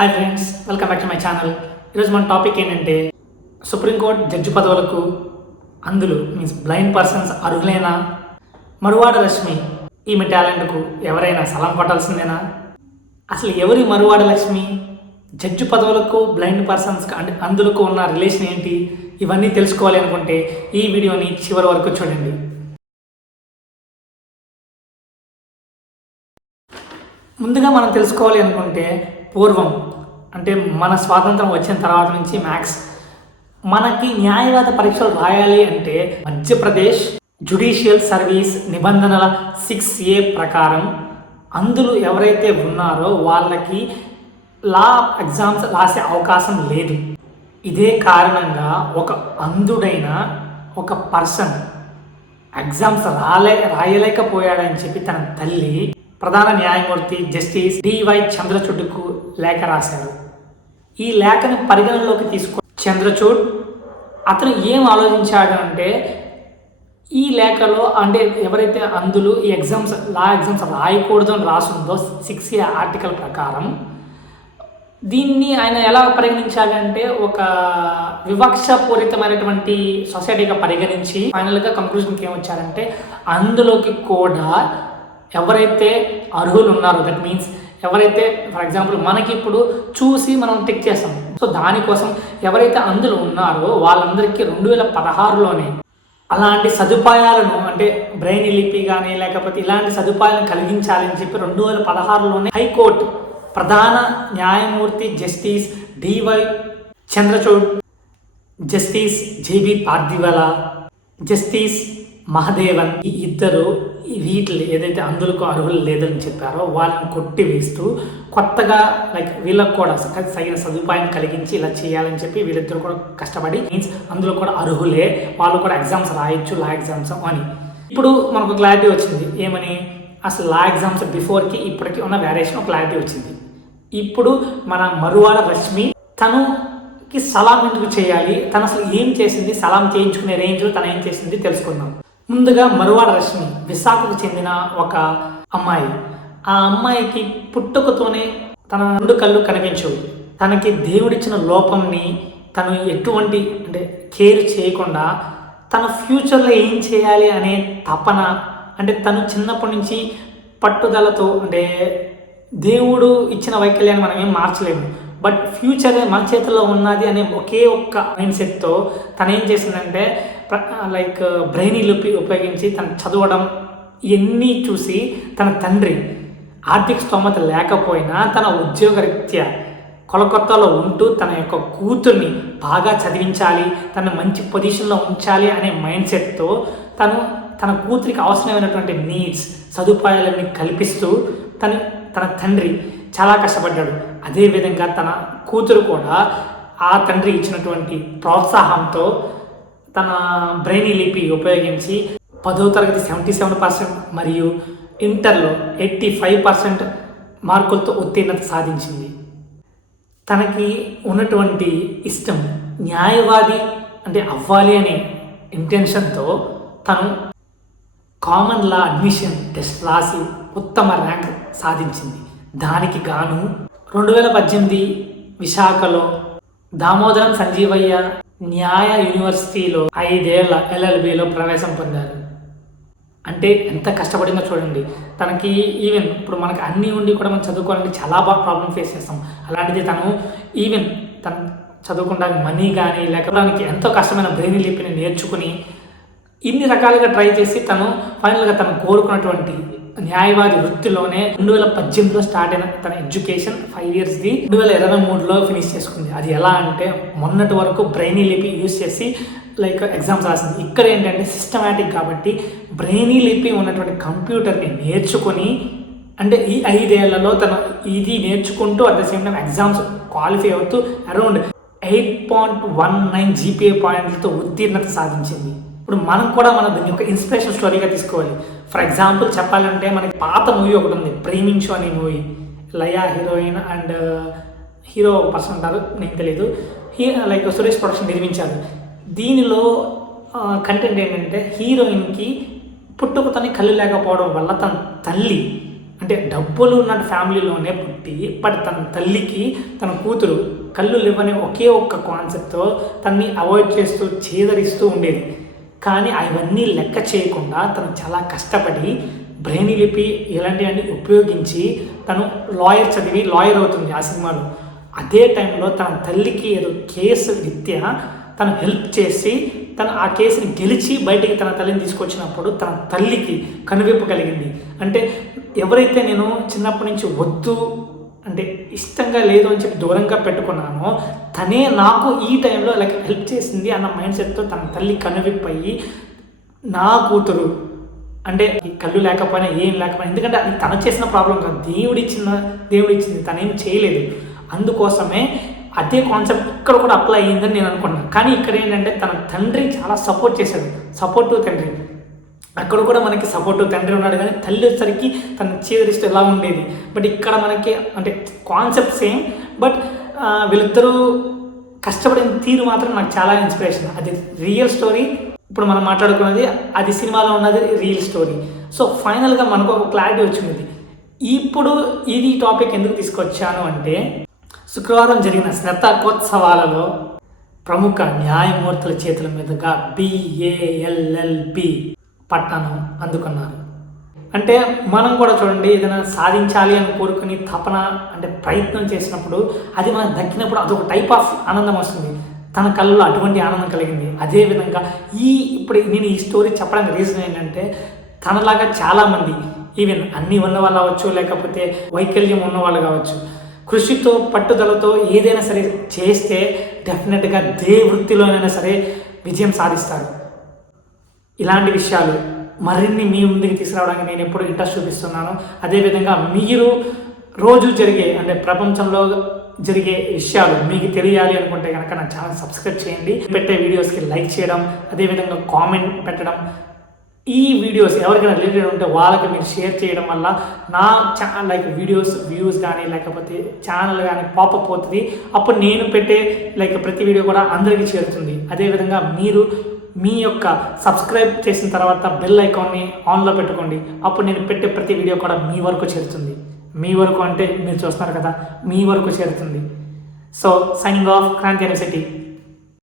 Hi friends, welcome back to my channel. ఈరోజు మన topic ఏంటంటే సుప్రీంకోర్టు జడ్జి పదవులకు అందులో మీన్స్ బ్లైండ్ పర్సన్స్ అర్హులైనా? మరువాడ లక్ష్మి ఈమె టాలెంట్కు ఎవరైనా సలాం కొట్టాల్సిందేనా? అసలు ఎవరి మరువాడ లక్ష్మి? జడ్జి పదవులకు బ్లైండ్ పర్సన్స్కి అందులకు ఉన్న రిలేషన్ ఏంటి? ఇవన్నీ తెలుసుకోవాలి అనుకుంటే ఈ వీడియోని చివరి వరకు చూడండి. ముందుగా మనం తెలుసుకోవాలి అనుకుంటే పూర్వం అంటే మన స్వాతంత్రం వచ్చిన తర్వాత నుంచి మనకి న్యాయవాద పరీక్షలు రాయాలి అంటే మధ్యప్రదేశ్ జ్యుడిషియల్ సర్వీస్ నిబంధనల 6A ప్రకారం అందులో ఎవరైతే ఉన్నారో వాళ్ళకి లా ఎగ్జామ్స్ రాసే అవకాశం లేదు. ఇదే కారణంగా ఒక అంధుడైన ఒక పర్సన్ ఎగ్జామ్స్ రాయలేకపోయాడని చెప్పి తన తల్లి ప్రధాన న్యాయమూర్తి జస్టిస్ డివై చంద్రచూడ్కు లేఖ రాశారు. ఈ లేఖను పరిగణనలోకి చంద్రచూడ్ అతను ఏం ఆలోచించాడు అంటే, ఈ లేఖలో అంటే ఎవరైతే అందులో ఈ లా ఎగ్జామ్స్ రాయకూడదు అని రాసిందో 6A ఆర్టికల్ ప్రకారం దీన్ని ఆయన ఎలా పరిగణించాలంటే ఒక వివక్షపూరితమైనటువంటి సొసైటీగా పరిగణించి ఫైనల్గా కంక్లూజన్కి ఏమొచ్చారంటే అందులోకి కూడా ఎవరైతే అర్హులు ఉన్నారో, దట్ మీన్స్ ఎవరైతే ఫర్ ఎగ్జాంపుల్ మనకి ఇప్పుడు చూసి మనం టిక్ చేస్తాం, సో దానికోసం ఎవరైతే అందులో ఉన్నారో వాళ్ళందరికీ 2016లోనే అలాంటి సదుపాయాలను అంటే బ్రెయిన్ లిపి కానీ లేకపోతే ఇలాంటి సదుపాయాలను కలిగించాలని చెప్పి 2016లోనే హైకోర్టు ప్రధాన న్యాయమూర్తి justice DY Chandrachud, justice JB Pardiwala, justice Mahadevan ఈ ఇద్దరు వీటిని ఏదైతే అందులకు అర్హులు లేదని చెప్పారో వాళ్ళని కొట్టివేస్తూ కొత్తగా వీళ్ళకు కూడా తగిన సదుపాయం కలిగించి ఇలా చేయాలని చెప్పి వీళ్ళిద్దరు కూడా కష్టపడి మీన్స్ అందులో కూడా అర్హులే, వాళ్ళు కూడా ఎగ్జామ్స్ రాయొచ్చు లా ఎగ్జామ్స్ అని. ఇప్పుడు మనకు క్లారిటీ వచ్చింది. ఏమని? అసలు లా ఎగ్జామ్స్ బిఫోర్కి ఇప్పటికి ఉన్న వేరియేషన్ క్లారిటీ వచ్చింది. ఇప్పుడు మన మరువాడ లక్ష్మి తనకి సలాం ఎందుకు చేయాలి, తను అసలు ఏం చేసింది, సలాం చేయించుకునే రేంజ్లో తను ఏం చేసింది తెలుసుకుందాం. ముందుగా మరువాడ లక్ష్మి విశాఖకు చెందిన ఒక అమ్మాయి. ఆ అమ్మాయికి పుట్టుకతోనే తన 2 కళ్ళు కనిపించవు. తనకి దేవుడిచ్చిన లోపంని తను ఎటువంటి అంటే కేర్ చేయకుండా తన ఫ్యూచర్లో ఏం చేయాలి అనే తపన, అంటే తను చిన్నప్పటి నుంచి పట్టుదలతో, అంటే దేవుడు ఇచ్చిన వైకల్యాన్ని మనం ఏం మార్చలేము, బట్ ఫ్యూచర్ మన చేతిలో ఉన్నది అనే ఒకే ఒక్క మైండ్ సెట్తో తను ఏం చేసిందంటే బ్రెయిన్ లిపి ఉపయోగించి తను చదవడం ఇవన్నీ చూసి తన తండ్రి ఆర్థిక స్తోమత లేకపోయినా తన ఉద్యోగరీత్యా కొలకత్తాలో ఉంటూ తన యొక్క కూతుర్ని బాగా చదివించాలి, తను మంచి పొజిషన్లో ఉంచాలి అనే మైండ్ సెట్తో తన కూతురికి అవసరమైనటువంటి నీడ్స్ సదుపాయాలన్నీ కల్పిస్తూ తన తండ్రి చాలా కష్టపడ్డాడు. అదేవిధంగా తన కూతురు కూడా ఆ తండ్రి ఇచ్చినటువంటి ప్రోత్సాహంతో తన బ్రెయిన్ లిపి ఉపయోగించి 10వ తరగతి 77% మరియు ఇంటర్లో 85% మార్కులతో ఉత్తీర్ణత సాధించింది. తనకి ఉన్నటువంటి ఇష్టం న్యాయవాది అంటే అవ్వాలి అనే ఇంటెన్షన్తో తను కామన్ లా అడ్మిషన్ టెస్ట్ రాసి ఉత్తమ ర్యాంక్ సాధించింది. దానికి గాను 2018 విశాఖలో దామోదరం సంజీవయ్య న్యాయ యూనివర్సిటీలో 5 ఏళ్ల LLBలో ప్రవేశం పొందారు. అంటే ఎంత కష్టపడిందో చూడండి. తనకి ఈవెన్ ఇప్పుడు మనకి అన్నీ ఉండి కూడా మనం చదువుకోవాలంటే చాలా ప్రాబ్లం ఫేస్ చేస్తాం. అలాంటిది తను చదువుకోవడానికి మనీ కానీ లేకపోవడానికి ఎంతో కష్టమైన బ్రెయిన్ లిపిని నేర్చుకుని ఇన్ని రకాలుగా ట్రై చేసి ఫైనల్గా తను కోరుకున్నటువంటి న్యాయవాది వృత్తిలోనే 2018లో స్టార్ట్ అయిన తన ఎడ్యుకేషన్ 5 ఇయర్స్ది 2023లో ఫినిష్ చేసుకుంది. అది ఎలా అంటే మొన్నటి వరకు బ్రెయిన్ లిపి యూజ్ చేసి ఎగ్జామ్స్ రాసింది. ఇక్కడ ఏంటంటే సిస్టమేటిక్ కాబట్టి బ్రెయిన్ లిపి ఉన్నటువంటి కంప్యూటర్ని నేర్చుకుని, అంటే ఈ 5 ఏళ్లలో తను ఇది నేర్చుకుంటూ at the same time exams qualify అవుతూ అరౌండ్ 8.19 GPA పాయింట్లతో ఉత్తీర్ణత సాధించింది. ఇప్పుడు మనం కూడా దీన్ని ఒక ఇన్స్పిరేషన్ స్టోరీగా తీసుకోవాలి. ఫర్ ఎగ్జాంపుల్ చెప్పాలంటే మనకి పాత మూవీ ఒకటి ఉంది, ప్రేమించు అనే movie. Laya heroine and hero person ఉంటారు, నీకు తెలీదు. సురేష్ ప్రొడక్షన్ నిర్మించారు. దీనిలో కంటెంట్ ఏంటంటే హీరోయిన్కి పుట్టుకతోనే కళ్ళు లేకపోవడం వల్ల తన తల్లి అంటే డబ్బులు ఉన్న ఫ్యామిలీలోనే పుట్టి బట్ తన తల్లికి తన కూతురు కళ్ళు లేవనే ఒకే ఒక్క కాన్సెప్ట్తో తన్ని అవాయిడ్ చేస్తూ చేదరిస్తూ ఉండేది. కానీ అవన్నీ లెక్క చేయకుండా తను చాలా కష్టపడి బ్రెయిన్ లిపి ఇలాంటివన్నీ ఉపయోగించి తను లాయర్ చదివి లాయర్ అవుతుంది ఆ సినిమాలో. అదే టైంలో తన తల్లికి ఏదో కేసు రీత్యా తను హెల్ప్ చేసి తను ఆ కేసుని గెలిచి బయటికి తన తల్లిని తీసుకొచ్చినప్పుడు తన తల్లికి కనువిప్పు కలిగింది. అంటే ఎవరైతే నేను చిన్నప్పటి నుంచి వద్దు అంటే ఇష్టంగా లేదు అని చెప్పి దూరంగా పెట్టుకున్నానో తనే నాకు ఈ టైంలో లైక్ హెల్ప్ చేసింది అన్న మైండ్ సెట్తో తన తల్లి కనువిప్పు అయ్యి నా కూతురు అంటే కళ్ళు లేకపోయినా ఏం లేకపోయినా, ఎందుకంటే అది తను చేసిన ప్రాబ్లం కాదు, దేవుడిచ్చింది, తనేం చేయలేదు. అందుకోసమే అదే కాన్సెప్ట్ ఇక్కడ కూడా అప్లై అయ్యిందని నేను అనుకున్నాను. కానీ ఇక్కడ ఏంటంటే తన తండ్రి చాలా సపోర్ట్ చేశాడు, సపోర్టివ్ తండ్రి. అక్కడ కూడా మనకి సపోర్టివ్ తండ్రి ఉన్నాడు, కానీ తల్లి వచ్చేసరికి తన చేదరిస్తూ ఎలా ఉండేది. బట్ ఇక్కడ మనకి అంటే కాన్సెప్ట్ సేమ్, బట్ వీళ్ళిద్దరూ కష్టపడిన తీరు మాత్రం నాకు చాలా ఇన్స్పిరేషన్. అది రియల్ స్టోరీ. ఇప్పుడు మనం మాట్లాడుకున్నది అది సినిమాలో ఉన్నది రియల్ స్టోరీ. సో ఫైనల్గా మనకు ఒక క్లారిటీ వచ్చింది. ఇప్పుడు ఇది టాపిక్ ఎందుకు తీసుకొచ్చాను అంటే, శుక్రవారం జరిగిన స్నాతకోత్సవాలలో ప్రముఖ న్యాయమూర్తుల చేతుల మీదుగా BALLB పట్టాను అందుకున్నారు. అంటే మనం కూడా చూడండి, ఏదైనా సాధించాలి అని కోరుకుని తపన అంటే ప్రయత్నం చేసినప్పుడు అది మనకు దక్కినప్పుడు అదొక టైప్ ఆఫ్ ఆనందం వస్తుంది. తన కళ్ళలో అటువంటి ఆనందం కలిగింది. అదేవిధంగా ఇప్పుడు నేను ఈ స్టోరీ చెప్పడానికి రీజన్ ఏంటంటే, తనలాగా చాలామంది ఈవెన్ అన్నీ ఉన్నవాళ్ళు అవ్వచ్చు, లేకపోతే వైకల్యం ఉన్నవాళ్ళు కావచ్చు, కృషితో పట్టుదలతో ఏదైనా సరే చేస్తే డెఫినెట్గా వృత్తిలోనైనా సరే విజయం సాధిస్తారు. ఇలాంటి విషయాలు మరిన్ని మీ ముందుకు తీసుకురావడానికి నేను ఎప్పుడు ఇంట్రెస్ట్ చూపిస్తున్నాను. అదేవిధంగా మీరు రోజు జరిగే అంటే ప్రపంచంలో జరిగే విషయాలు మీకు తెలియాలి అనుకుంటే కనుక నా ఛానల్ సబ్స్క్రైబ్ చేయండి. పెట్టే వీడియోస్కి లైక్ చేయడం, అదేవిధంగా కామెంట్ పెట్టడం, ఈ వీడియోస్ ఎవరికైనా రిలేటెడ్ ఉంటే వాళ్ళకి మీరు షేర్ చేయడం వల్ల నా లైక్ వీడియోస్ వ్యూస్ కానీ లేకపోతే ఛానల్ కానీ పాపప్ అవుతుంది. అప్పుడు నేను పెట్టే లైక్ ప్రతి వీడియో కూడా అందరికీ చేరుతుంది. అదేవిధంగా మీరు మీ యొక్క సబ్స్క్రైబ్ చేసిన తర్వాత బెల్ ఐకాన్ని ఆన్లో పెట్టుకోండి. అప్పుడు నేను పెట్టే ప్రతి వీడియో కూడా మీ వరకు చేరుతుంది. మీ వరకు అంటే మీరు చూస్తున్నారు కదా, మీ వరకు చేరుతుంది. So signing off, Kranti university.